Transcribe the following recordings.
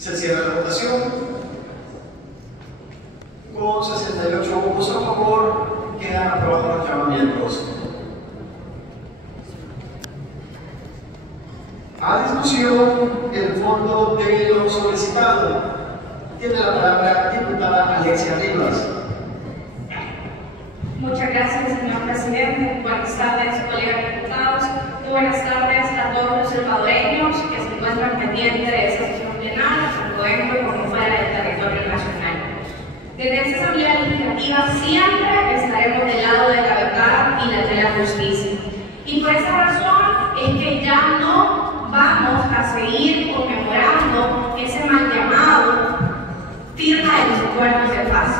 Se cierra la votación. Con 68 votos a favor, quedan aprobados los llamamientos. A discusión el fondo de lo solicitado. Tiene la palabra la diputada Alexia Rivas. Muchas gracias, señor presidente. Buenas tardes, colegas diputados. Muy buenas tardes a todos los salvadoreños que se encuentran pendientes de esta sesión plenaria, tanto dentro como fuera del territorio nacional. Desde esta Asamblea Legislativa siempre estaremos del lado de la verdad y de la justicia. Y por esa razón es que ya no vamos a seguir conmemorando ese mal llamado firma de los acuerdos de paz,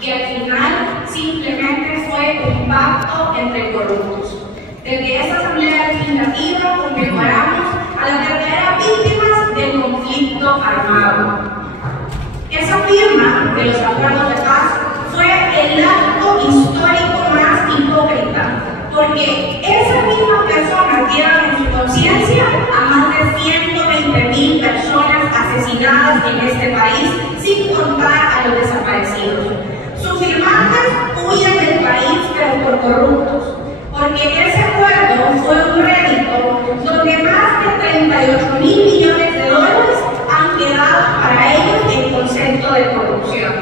que al final simplemente fue un pacto entre corruptos. Desde esta Asamblea Legislativa conmemoramos a las verdaderas víctimas del conflicto armado. Esa firma de los acuerdos de paz fue el acto histórico más hipócrita, porque esas mismas personas llevan en su conciencia a más de 120.000 personas asesinadas en este país, sin contar a los desaparecidos. Sus firmantes huyen del país, pero por corruptos, porque ese acuerdo fue un rédito donde más de 38.000 millones de dólares han quedado para ellos en concepto de corrupción.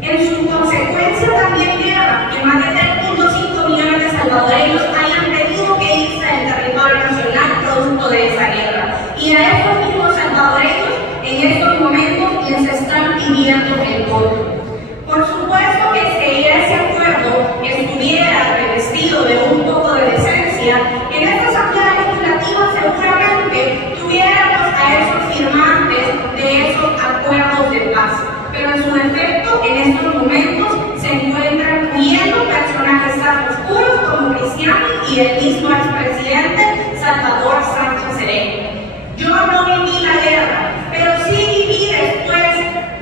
En su consecuencia también lleva que más de 3.5 millones de salvadoreños hayan tenido que irse del territorio nacional producto de esa guerra. Y a estos mismos salvadoreños en estos momentos les están pidiendo el voto. Por supuesto que si ese acuerdo estuviera revestido de un poco de decencia, en esta Asamblea Legislativa seguramente tuviéramos a esos firmantes de esos acuerdos de paz. Pero en su defecto, en estos momentos, se encuentran huyendo personajes tan oscuros como Cristiani y el mismo expresidente Salvador Sánchez Sereno. Yo no viví la guerra, pero sí viví después,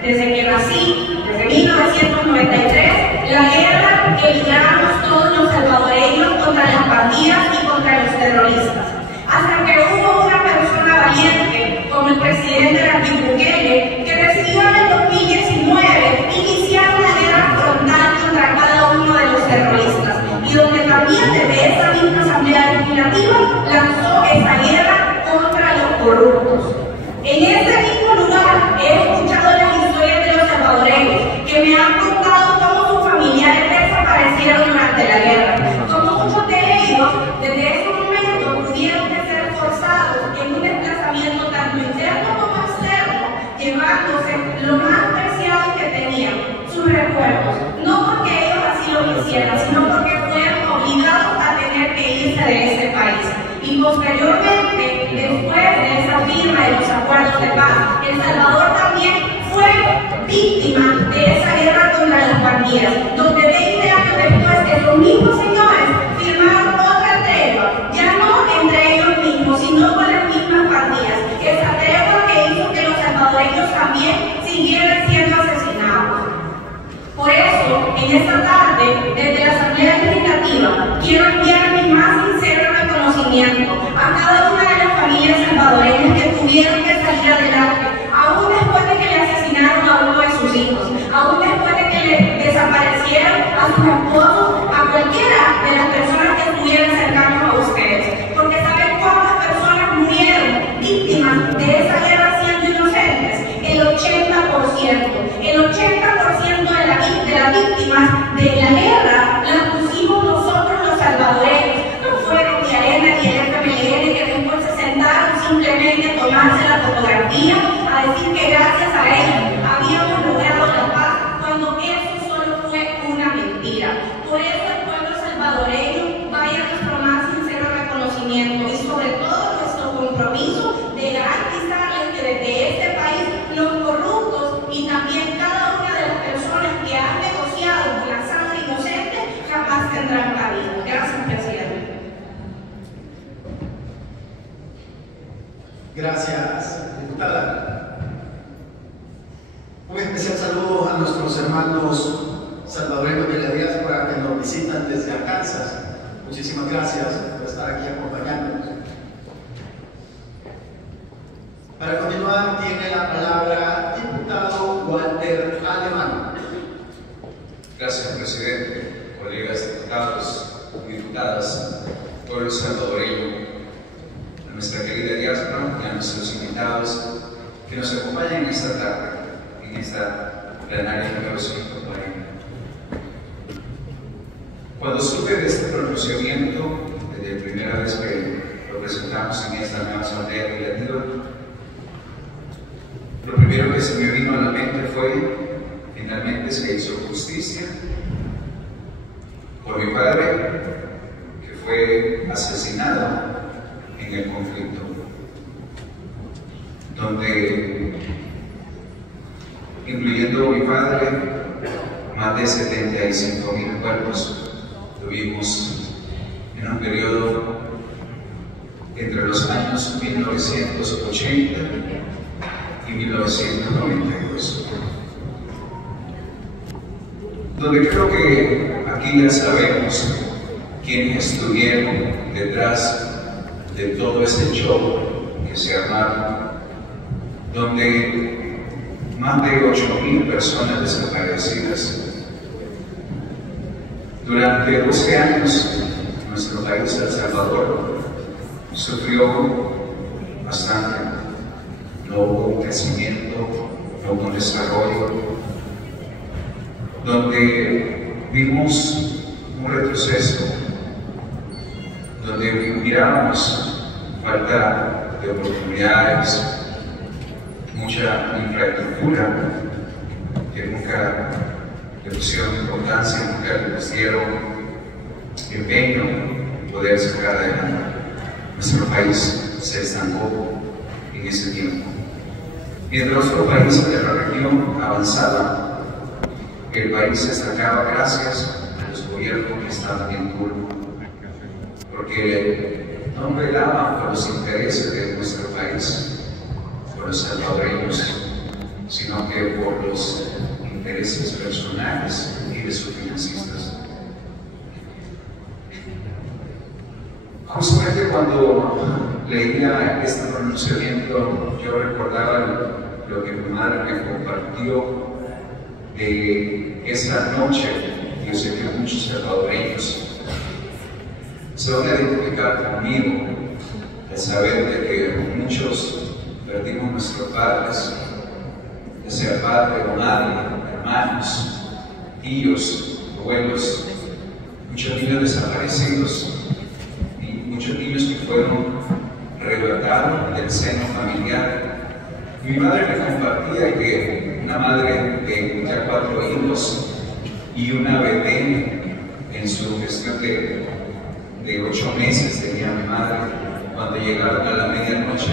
desde que nací, desde 1993, la guerra que libramos todos los salvadoreños contra las pandillas y contra los terroristas. Hasta que hubo una persona valiente, como el presidente Nayib Bukele, que decidió en el 2019 iniciar una guerra frontal contra cada uno de los terroristas, y donde también desde esa misma Asamblea Legislativa lanzó esa guerra contra los corruptos. En este mismo lugar he escuchado las historias de los salvadoreños que me han contado cómo sus familiares desaparecieron durante la guerra, cómo muchos de ellos desde ese momento tuvieron que ser forzados en un desplazamiento tanto interno como externo, llevándose lo más preciado que tenían, sus recuerdos, no porque ellos así lo quisieran, sino porque fueron obligados a tener que irse de este país. Y posteriormente, después de esa firma de los acuerdos de paz, El Salvador también fue víctima de esa guerra contra las pandillas, donde 20 años después esos mismos señores firmaron otra tregua, ya no entre ellos mismos, sino con las mismas pandillas, esa tregua que hizo que los salvadoreños también siguieran siendo asesinados. Por eso, en esta tarde, desde la Asamblea Legislativa, quiero enviar mi más sincero reconocimiento a cada una de las familias salvadoreñas que tuvieron que salir adelante, aún después de que le asesinaron a uno de sus hijos, aún después de que le desaparecieron a sus esposos, a cualquiera de las personas que estuvieran cercanos a ustedes. Porque ¿saben cuántas personas murieron víctimas de esa guerra siendo inocentes? El 80%. El 80% de las víctimas de la guerra las pusimos nosotros los salvadoreños. No fueron ni Arena ni el FMLN que después se sentaron simplemente a tomarse la fotografía, a decir que gracias a ellos habíamos logrado la paz, cuando eso solo fue una mentira. Por eso el pueblo salvadoreño vaya nuestro más sincero reconocimiento y sobre todo nuestro compromiso de garantizarles que desde este país los corruptos y también cada una de las personas que han negociado con la sangre inocente jamás tendrán cabida. Gracias, presidente. Gracias, diputada. Un especial saludo a nuestros hermanos salvadoreños de la diáspora que nos visitan desde Arkansas. Muchísimas gracias por estar aquí acompañándonos. Para continuar, tiene la palabra diputado Walter Alemán. Gracias, presidente, colegas diputados y diputadas, pueblo salvadoreño, a nuestra querida diáspora y a nuestros invitados que nos acompañan esta tarde, en esta plenaria número 140. Cuando supe de este pronunciamiento, desde la primera vez que lo presentamos en esta nueva asamblea legislativa, lo primero que se me vino a la mente fue: finalmente se hizo justicia por mi padre, que fue asesinado en el conflicto, donde, incluyendo mi padre, más de 75.000 cuerpos tuvimos en un periodo entre los años 1980 y 1992. Donde creo que aquí ya sabemos quiénes estuvieron detrás de todo ese show que se armaron, donde más de 8.000 personas desaparecidas. Durante 12 años, nuestro país, El Salvador, sufrió bastante. No hubo crecimiento, no hubo desarrollo, donde vimos un retroceso, donde mirábamos falta de oportunidades, mucha infraestructura que nunca le pusieron importancia, nunca le pusieron empeño en poder sacar adelante. Nuestro país se estancó en ese tiempo. Mientras otros países de la región avanzaban, el país se estancaba gracias a los gobiernos que estaban en turno, porque no velaban por los intereses de nuestro país, por los salvadoreños, sino que por los intereses personales y de sus financistas. Justamente cuando leía este pronunciamiento, yo recordaba lo que mi madre me compartió de esa noche. Yo sé que muchos salvadoreños se van a identificar conmigo al saber de que muchos perdimos nuestros padres, ya sea padre o madre, hermanos, tíos, abuelos, muchos niños desaparecidos y muchos niños que fueron resguardados del seno familiar. Mi madre me compartía que una madre de ya 4 hijos y una bebé en su gestión de 8 meses tenía mi madre, cuando llegaron a la medianoche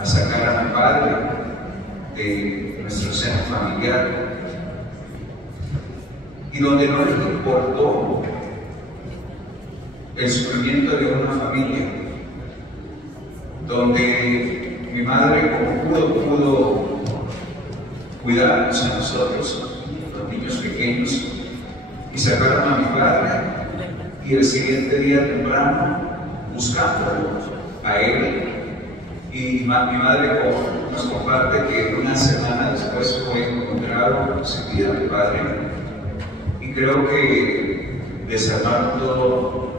a sacar a mi padre de nuestro seno familiar, y donde no les importó el sufrimiento de una familia, donde mi madre como pudo cuidarnos a nosotros, los niños pequeños, y sacaron a mi padre, y el siguiente día temprano buscándolo a él. Y mi madre nos comparte que una semana después fue encontrado sin vida mi padre. Y creo que desarmaron todo,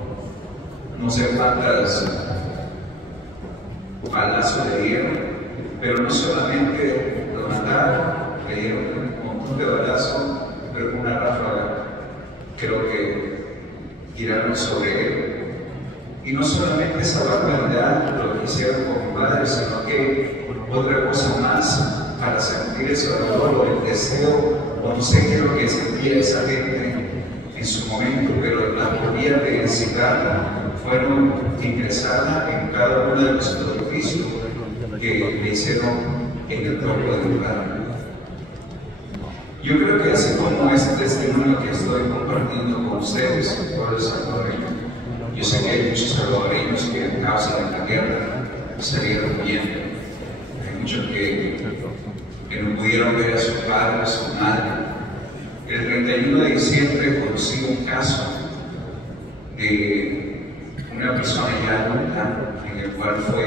no sé cuántas balazos le dieron, pero no solamente lo mataron, le dieron un montón de balazos, pero con una ráfaga creo que tiraron sobre él. Y no solamente esa barbaridad lo que hicieron con mi padre, sino que otra cosa más para sentir ese dolor o el deseo, o no sé qué es lo que sentía esa gente en su momento, pero las podías de encerrarla fueron ingresadas en cada uno de los edificios que le hicieron en el pueblo de mi padre. Yo creo que así como este testimonio que estoy compartiendo con ustedes, pueblo salvadoreño, yo sé que hay muchos salvadoreños que a causa de la guerra salieron huyendo. Hay muchos que no pudieron ver a su padre, a su madre. El 31 de diciembre conocí un caso de una persona ya adulta en el cual fue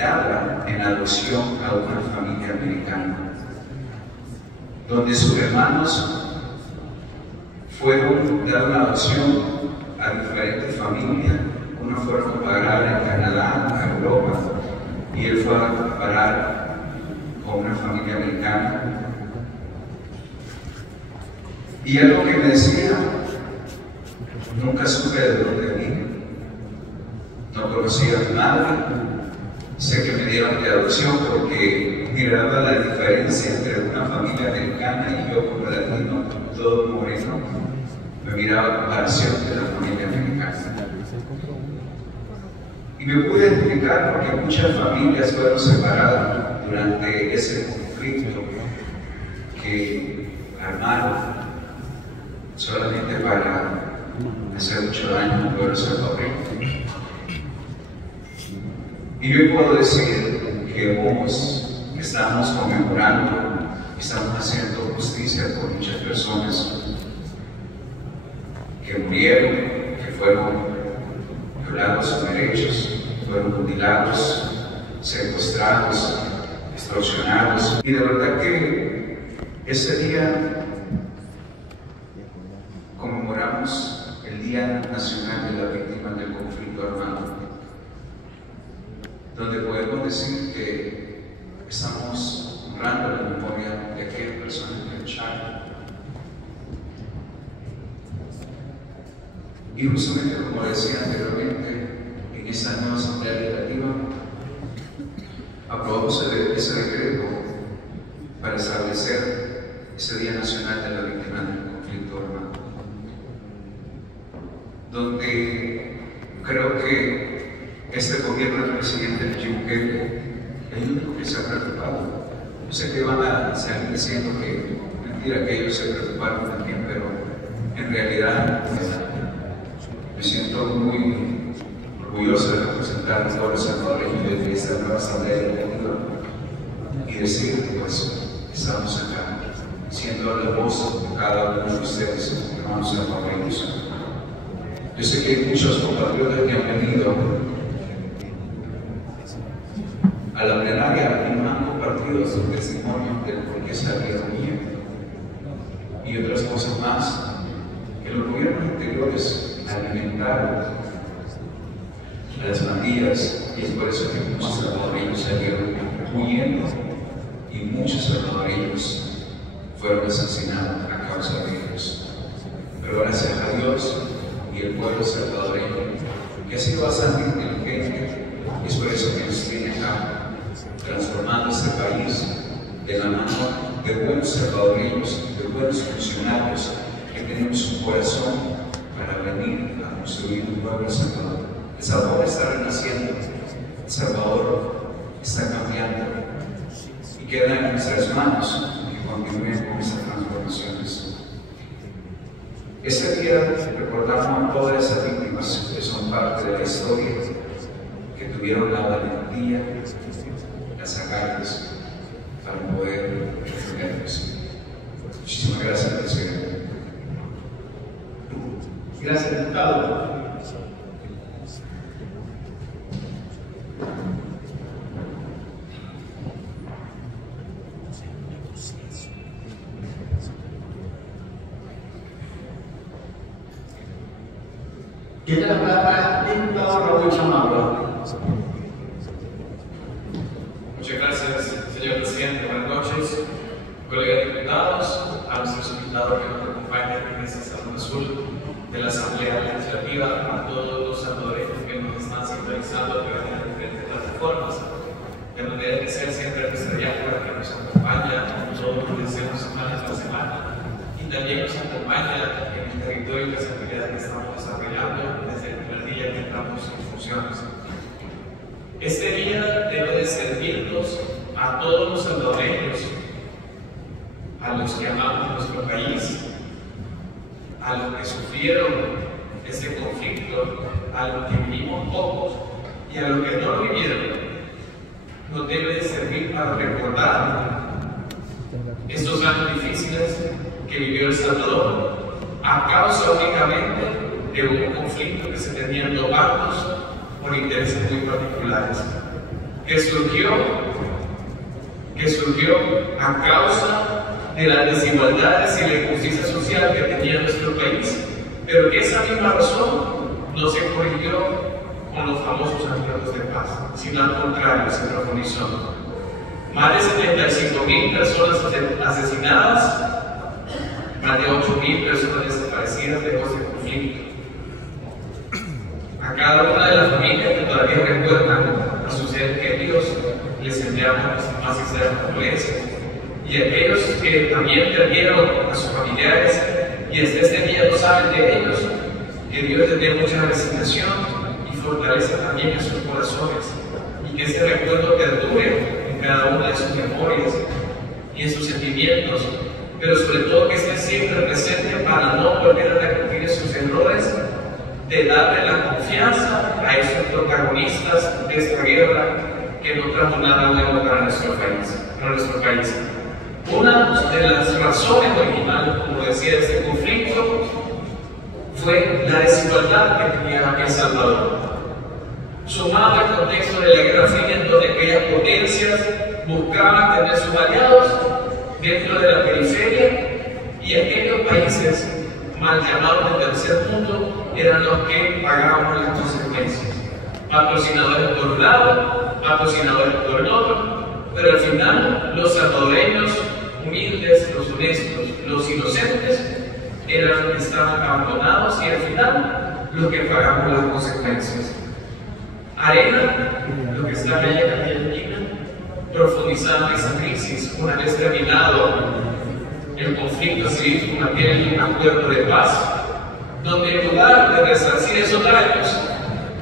dada en adopción a una familia americana, donde sus hermanos fueron dados en adopción a diferentes familias. Uno fueron a parar en Canadá, a Europa, y él fue a parar con una familia americana. Y algo que me decía, nunca supe de dónde vine, no conocía a mi madre, sé que me dieron de adopción porque miraba la diferencia entre una familia americana y yo como latino, todo moreno, me miraba la comparación de la familia americana. Y me pude explicar porque muchas familias fueron separadas durante ese conflicto que armaron solamente para hacer mucho daño al pueblo salvadoreño. Y yo puedo decir que vos estamos conmemorando, estamos haciendo justicia por muchas personas que murieron, que fueron violados sus derechos, fueron mutilados, secuestrados, extorsionados. Y de verdad que ese día conmemoramos el Día Nacional de la Víctima del Conflicto Armado, donde podemos decir que estamos honrando la memoria de aquellas personas que lucharon. Y justamente como decía anteriormente, en esta nueva Asamblea Legislativa aprobamos ese decreto para establecer ese Día Nacional de la Víctima del Conflicto Armado, donde creo que este gobierno del presidente Nayib Bukele es el único que se ha preocupado. Yo sé que van a salir diciendo que mentira, que ellos se preocuparon también, pero en realidad me siento muy orgulloso de representar a todos los salvadoreños de esta nueva Asamblea Legislativa y decir que pues estamos acá siendo la voz de cada uno de ustedes, hermanos salvadoreños. Yo sé que hay muchos compatriotas que han venido a la plenaria y nos han compartido su testimonio de por qué salieron bien y otras cosas más que los gobiernos anteriores alimentaron a las pandillas, y es por eso que muchos salvadoreños salieron huyendo y muchos salvadoreños fueron asesinados a causa de ellos. Pero gracias a Dios y el pueblo salvadoreño, que ha sido bastante inteligente, y es por eso que nos tiene acá transformando este país de la mano de buenos salvadoreños, de buenos funcionarios que tenemos un corazón para venir a construir un nuevo Salvador. El Salvador está renaciendo, el Salvador está cambiando y queda en nuestras manos que continúen con esas transformaciones. Este día recordamos a todas esas víctimas que son parte de la historia, que tuvieron la valentía, las agallas para poder defendernos. Muchísimas gracias, presidente. Gracias, diputado. Tiene la palabra el diputado Raúl Chamorro. Muchas gracias, señor presidente. Buenas noches, colegas diputados, a nuestros invitados que nos acompañan en este Salón Azul de la Asamblea Legislativa, a todos los salvadoreños que nos están sintonizando a través de las diferentes plataformas. De donde debe ser siempre nuestra diáspora que nos acompaña todos los deseos semana tras semana y también nos acompaña en el territorio y las actividades que estamos desarrollando desde el primer día que entramos en funciones. Este día debe de servirnos a todos los salvadoreños, a los que amamos nuestro país, a los que sufrieron este conflicto, a los que vivimos pocos y a los que no lo vivieron. Nos debe de servir para recordar estos años difíciles que vivió El Salvador a causa únicamente de un conflicto que se tenía en dos bandos por intereses muy particulares. que surgió a causa de las desigualdades y la injusticia social que tenía nuestro país, pero que esa misma razón no se corrigió con los famosos acuerdos de paz, sino al contrario, se profundizó. Más de 75.000 personas asesinadas, más de 8.000 personas desaparecidas de este conflicto. A cada una de las familias que todavía recuerdan a sus seres queridos, les enviamos más sinceras condolencias. Y aquellos que también perdieron a sus familiares y desde este día no saben de ellos, que Dios les dé mucha resignación y fortaleza también en sus corazones, y que ese recuerdo perdure en cada una de sus memorias y en sus sentimientos, pero sobre todo que esté siempre presente para no volver a repetir esos errores, de darle la confianza a esos protagonistas de esta guerra que no trajo nada bueno para nuestro país. Una de las razones originales, como decía, de este conflicto fue la desigualdad que tenía El Salvador, sumado al contexto de la Guerra Fría, en donde aquellas potencias buscaban tener sus aliados dentro de la periferia, y aquellos países mal llamados del tercer mundo eran los que pagaban las consecuencias. Patrocinadores por un lado, patrocinadores por el otro, pero al final los salvadoreños humildes, los honestos, los inocentes eran los que estaban abandonados y al final los que pagamos las consecuencias. Arena, lo que está en la Argentina, profundizando esa crisis una vez terminado el conflicto civil con aquel acuerdo de paz, donde en lugar de resarcir esos daños,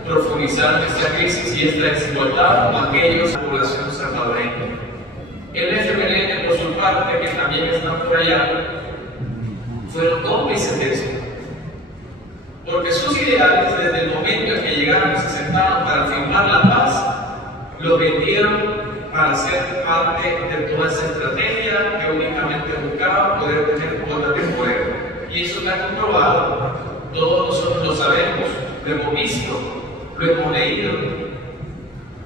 profundizaron esta crisis y esta desigualdad con aquellos de la población salvadoreña. El FMLN, por su parte, que también están por allá, fueron cómplices de eso, porque sus ideales, desde el momento en que llegaron y se sentaron para firmar la paz, los vendieron para ser parte de toda esa estrategia que únicamente buscaba poder tener cuotas de poder. Y eso está comprobado, todos nosotros lo sabemos, lo hemos visto, lo hemos leído.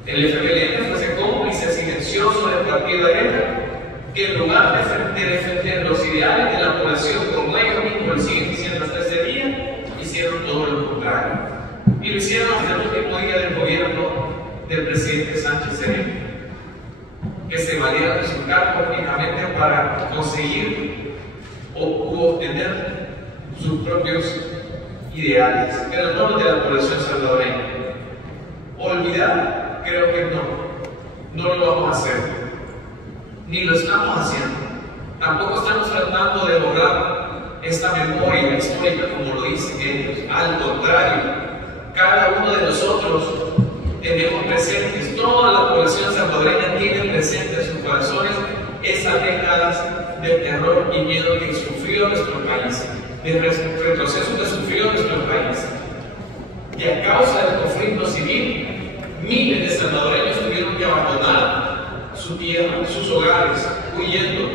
El FMLN fue ese cómplice silencioso del partido Arena, que en lugar de defender los ideales de la población como ellos mismos lo siguen diciendo hasta ese día, hicieron todo lo contrario. Y lo hicieron hasta el último día del gobierno del presidente Sánchez Serén, que se valieron de su cargo únicamente para conseguir o obtener sus propios ideales, pero no los de la población salvadoreña. Olvidar, creo que no lo vamos a hacer, ni lo estamos haciendo. Tampoco estamos tratando de borrar esta memoria histórica como lo dicen ellos. Al contrario, cada uno de nosotros tenemos presentes, toda la población salvadoreña tiene presente en sus corazones esas décadas de terror y miedo que sufrió nuestro país, de retroceso que sufrió nuestro país. Y a causa del conflicto civil, miles de salvadoreños tuvieron que abandonar su tierra, sus hogares, huyendo.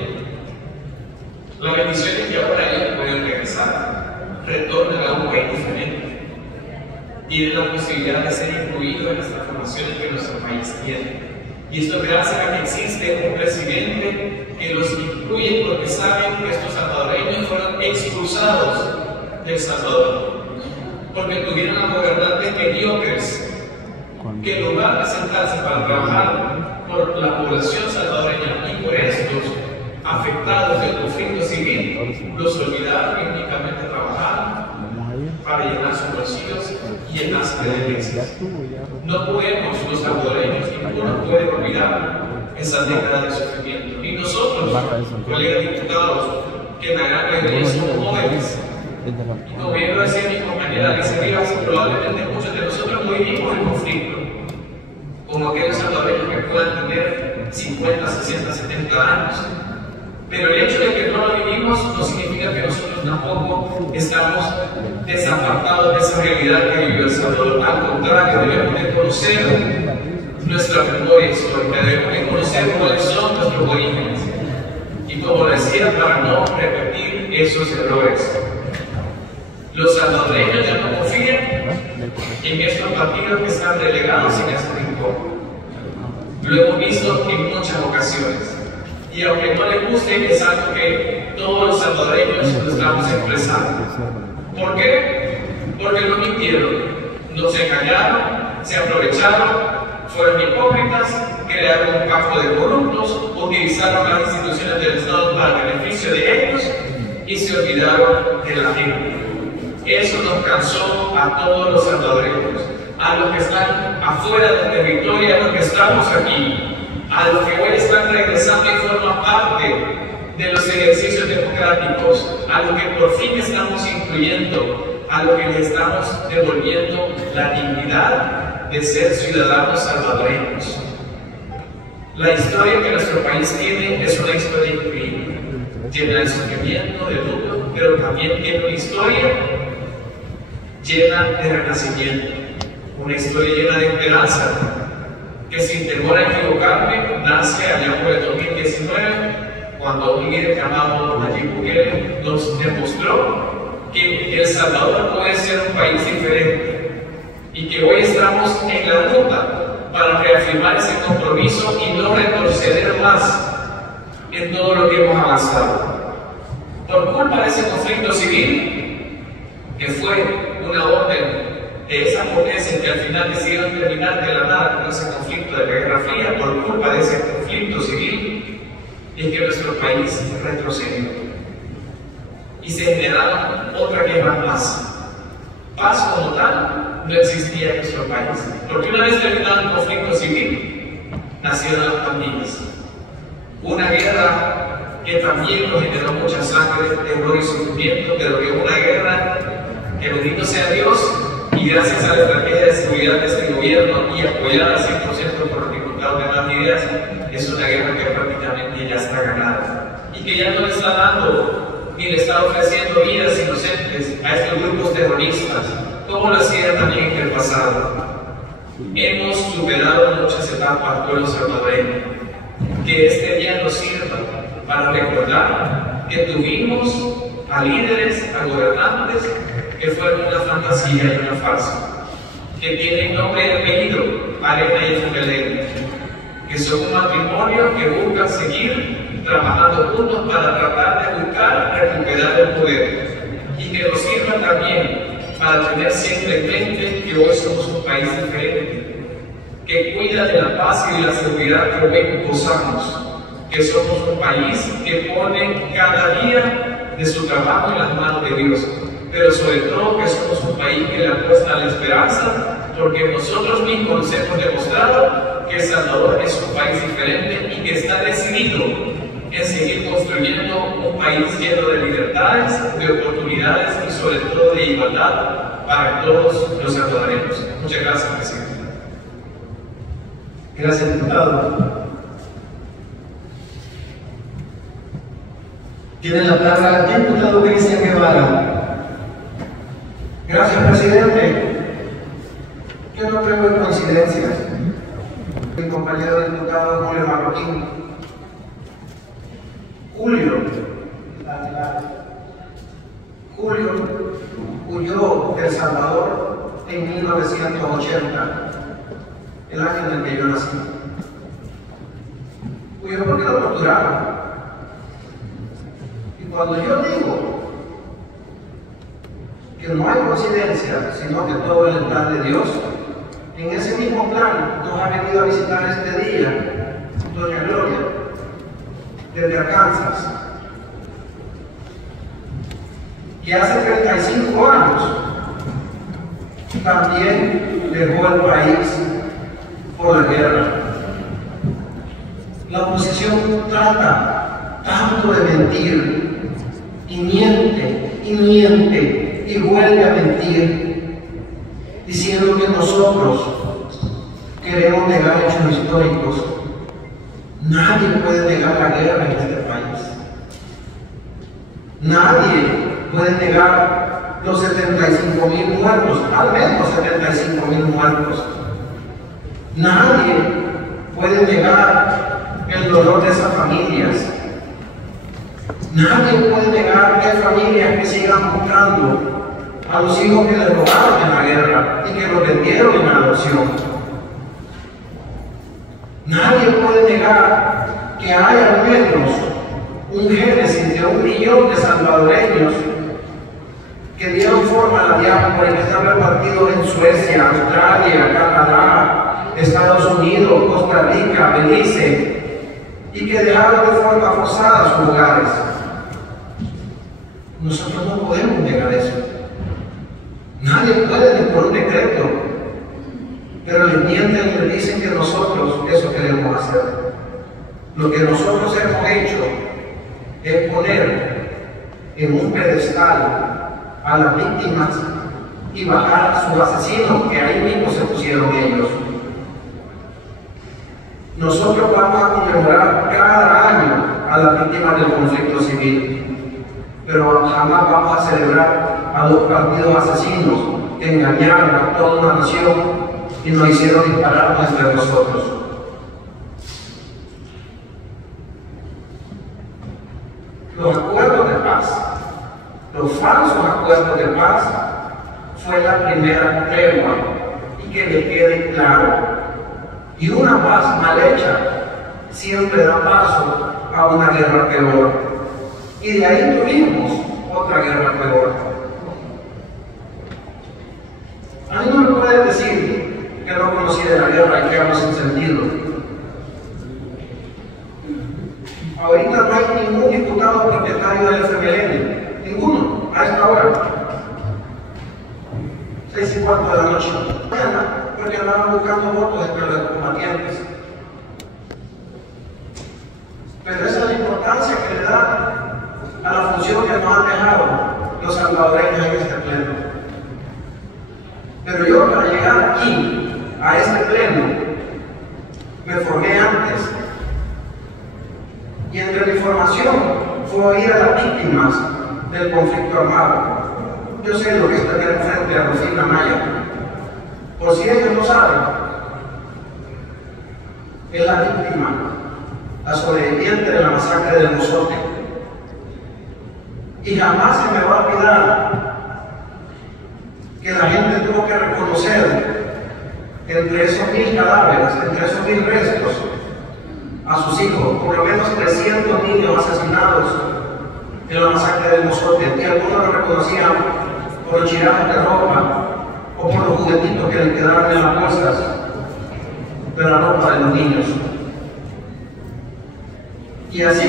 La bendición es que ahora ellos pueden regresar, retornan a un país diferente. Tienen la posibilidad de ser incluidos en las transformaciones que nuestro país tiene. Y esto es gracias a que existe un presidente que los incluye porque saben que estos salvadoreños fueron expulsados de El Salvador, porque tuvieron a gobernantes mediocres que en lugar de sentarse para trabajar por la población salvadoreña y por estos afectados del conflicto civil, los olvidaron y únicamente trabajaron para llenar sus bolsillos y llenarse de delicias. No podemos, los salvadoreños, ninguno puede olvidar esa década de sufrimiento. Y nosotros, colegas diputados, que en la gran mayoría somos jóvenes, y como bien lo decía mi compañera Alicia Rivas, probablemente muchos de nosotros no vivimos el conflicto, como aquellos salvadoreños que puedan tener 50, 60, 70 años. Pero el hecho de que no lo vivimos no significa que nosotros tampoco estamos desapartados de esa realidad que vivió El Salvador. Al contrario, debemos de conocer nuestra memoria histórica, debemos de conocer cuáles son nuestros orígenes. Y como decía, para no repetir esos errores. Los salvadoreños ya no confían en estos partidos que están relegados en ese rincón. Lo hemos visto en muchas ocasiones. Y aunque no le guste, es algo que todos los salvadoreños lo estamos expresando. ¿Por qué? Porque no mintieron, nos engañaron, se aprovecharon, fueron hipócritas, crearon un pacto de corruptos, utilizaron las instituciones del Estado para el beneficio de ellos y se olvidaron de la gente. Eso nos cansó a todos los salvadoreños, a los que están afuera del territorio, a los que estamos aquí, a los que hoy están regresando y forman parte de los ejercicios democráticos, a los que por fin estamos incluyendo, a los que les estamos devolviendo la dignidad de ser ciudadanos salvadoreños. La historia que nuestro país tiene es una historia increíble, llena de sufrimiento, de luto, pero también tiene una historia llena de renacimiento, una historia llena de esperanza, que sin temor a equivocarme, nace allá por el 2019, cuando un líder llamado Nayib Bukele nos demostró que El Salvador puede ser un país diferente y que hoy estamos en la ruta para reafirmar ese compromiso y no retroceder más en todo lo que hemos avanzado. Por culpa de ese conflicto civil, que fue una orden de esas potencias que al final decidieron terminar de la nada con ese conflicto de la Guerra Fría, por culpa de ese conflicto civil, es que nuestro país retrocedió y se generaron otras guerras más. Paz como tal no existía en nuestro país, porque una vez terminado el conflicto civil, nacieron las pandillas. Una guerra que también nos generó mucha sangre, terror y sufrimiento, pero que una guerra que, bendito sea Dios, y gracias a la estrategia de seguridad de este gobierno y apoyada al 100% por los diputados de Más Ideas, es una guerra que prácticamente ya está ganada y que ya no le está dando ni le está ofreciendo vidas inocentes a estos grupos terroristas, como lo hacían también en el pasado. Hemos superado muchas etapas, pueblo salvadoreño. Que este día nos sirva para recordar que tuvimos a líderes, a gobernantes que fueron una fantasía y una farsa, que tienen nombre y apellido, Arena y FMLN, que son un matrimonio que busca seguir trabajando juntos para tratar de buscar recuperar el poder, y que nos sirva también para tener siempre en mente que hoy somos un país diferente, que cuida de la paz y de la seguridad que hoy gozamos, que somos un país que pone cada día de su trabajo en las manos de Dios, pero sobre todo que somos un país que le apuesta a la esperanza, porque nosotros mismos nos hemos demostrado que El Salvador es un país diferente y que está decidido en seguir construyendo un país lleno de libertades, de oportunidades y sobre todo de igualdad para todos los salvadoreños. Muchas gracias, presidente. Gracias, diputado. Tiene la palabra el diputado Cristian Guevara. Gracias, presidente. Yo no creo en coincidencias. Mi compañero diputado Julio Marroquín. Julio huyó de El Salvador en 1980, el año en el que yo nací. Huyó porque lo torturaron. Y cuando yo digo que no hay coincidencia, sino que todo es el plan de Dios, en ese mismo plan nos ha venido a visitar este día doña Gloria, desde Arkansas, que hace 35 años también dejó el país por la guerra. La oposición trata tanto de mentir y miente y miente y vuelve a mentir, diciendo que nosotros queremos negar hechos históricos. Nadie puede negar la guerra en este país. Nadie puede negar los 75,000 muertos, al menos 75,000 muertos. Nadie puede negar el dolor de esas familias. Nadie puede negar que hay familias que sigan buscando a los hijos que les robaron en la guerra y que los vendieron en adopción. Nadie puede negar que hay al menos un génesis de 1 millón de salvadoreños que dieron forma a la diáspora y que están repartidos en Suecia, Australia, Canadá, Estados Unidos, Costa Rica, Belice, y que dejaron de forma forzada sus hogares. Nosotros no podemos negar eso. Nadie puede ni por un decreto, pero les mienten y les dicen que nosotros eso queremos hacer. Lo que nosotros hemos hecho es poner en un pedestal a las víctimas y bajar a sus asesinos, que ahí mismo se pusieron ellos. Nosotros vamos a conmemorar cada año a las víctimas del conflicto civil, pero jamás vamos a celebrar a los partidos asesinos que engañaron a toda una nación y nos hicieron dispararnos entre nosotros. Los acuerdos de paz, los falsos acuerdos de paz, fue la primera tregua, y que les quede claro. Y una paz mal hecha siempre da paso a una guerra peor. Y de ahí tuvimos otra guerra peor. A mí no me pueden decir que no conocí de la guerra y que hablo sin sentido. Ahorita no hay ningún diputado propietario del FMLN, ninguno, a esta hora. 6:15 de la noche. Porque andaban buscando votos entre los combatientes. Pero esa es la importancia que le da a la función que nos han dejado los salvadoreños en este pleno. Pero yo, para llegar aquí, a este pleno, me formé antes. Y entre mi formación fue oír a las víctimas del conflicto armado. Yo sé lo que es tener enfrente a Rosina Maya. Por si ellos no saben, es la víctima, la sobreviviente de la masacre del Mozote. Y jamás se me va a olvidar que la gente tuvo que reconocer entre esos 1000 cadáveres, entre esos 1000 restos, a sus hijos, por lo menos 300 niños asesinados en la masacre del Mozote, y algunos lo reconocían por los chirajos de ropa o por los juguetitos que le quedaron en las bolsas de la ropa de los niños. Y así,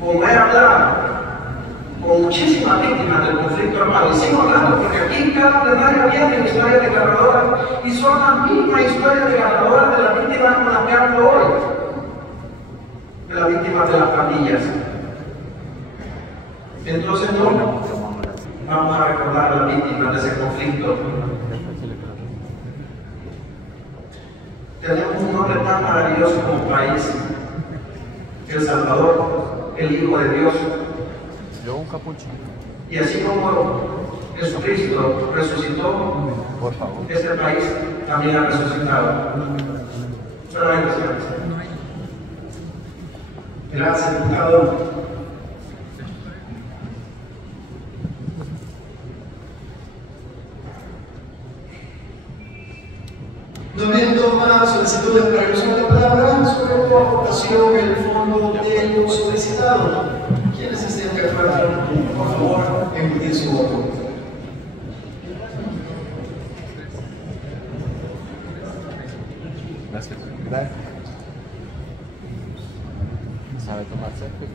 como he hablado con muchísimas víctimas del conflicto armado, y sigo hablando porque aquí en cada plenario vienen historias desgarradoras, y son las mismas historias desgarradoras de las víctimas con las que hablo hoy, de las víctimas de las pandillas. Entonces no vamos a recordar a las víctimas de ese conflicto. Tenemos un nombre tan maravilloso como país, El Salvador, el Hijo de Dios. Y así como Jesucristo resucitó, este país también ha resucitado. Solamente Gracias, diputado. No habiendo más solicitudes para el uso de la palabra, sobre la votación el fondo de lo solicitado. ¿Quiénes estén de acuerdo, por favor, emitir su voto? Gracias. ¿Sabe tomar selfie?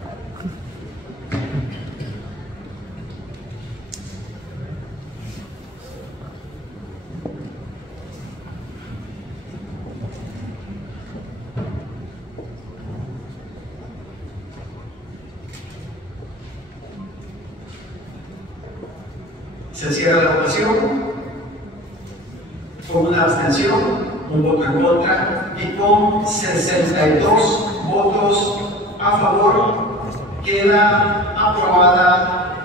Se cierra la votación con una abstención, un voto en contra y con 62 votos a favor queda aprobada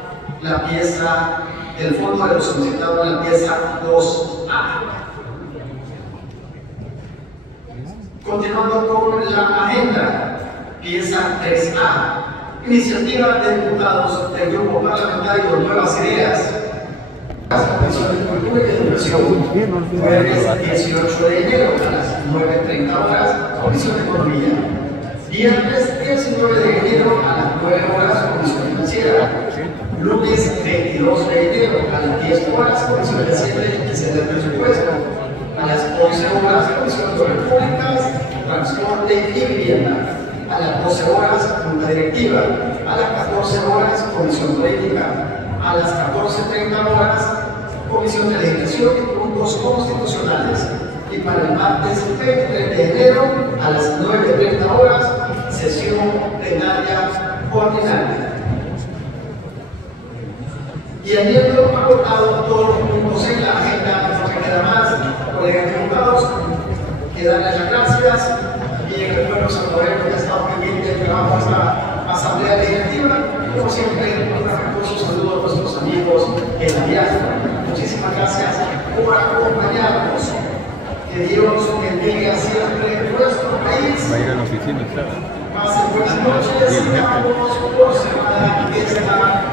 la pieza, el fondo de lo solicitado en la pieza 2A. Continuando con la agenda, pieza 3A, iniciativa de diputados del Grupo Parlamentario Nuevas Ideas. Educación. Jueves 18 de enero a las 9:30 horas, Comisión de Economía. Viernes 19 de enero a las 9 horas, Comisión Financiera. Lunes 22 de enero a las 10 horas, Comisión de Hacienda y Especial del Presupuesto. A las 11 horas, Comisión de Obras Públicas, Transporte y Vivienda. A las 12 horas, Junta Directiva. A las 14 horas, Comisión Política. A las 14:30 horas, Comisión de Legislación y Puntos Constitucionales. Y para el martes 23 de enero, a las 9:30 horas, sesión plenaria ordinaria. Y habiendo acordado todos los puntos en la agenda, no me queda más, colegas diputados, que darles las gracias. También el pueblo salvadoreño que ha estado pendiente del trabajo de esta Asamblea Legislativa. Como siempre, un afectuoso saludo a nuestros amigos en la diáspora. Muchísimas gracias por acompañarnos. Que Dios bendiga siempre nuestro país. Va a ir a la oficina, claro. Pasen buenas noches y acabamos por semana esta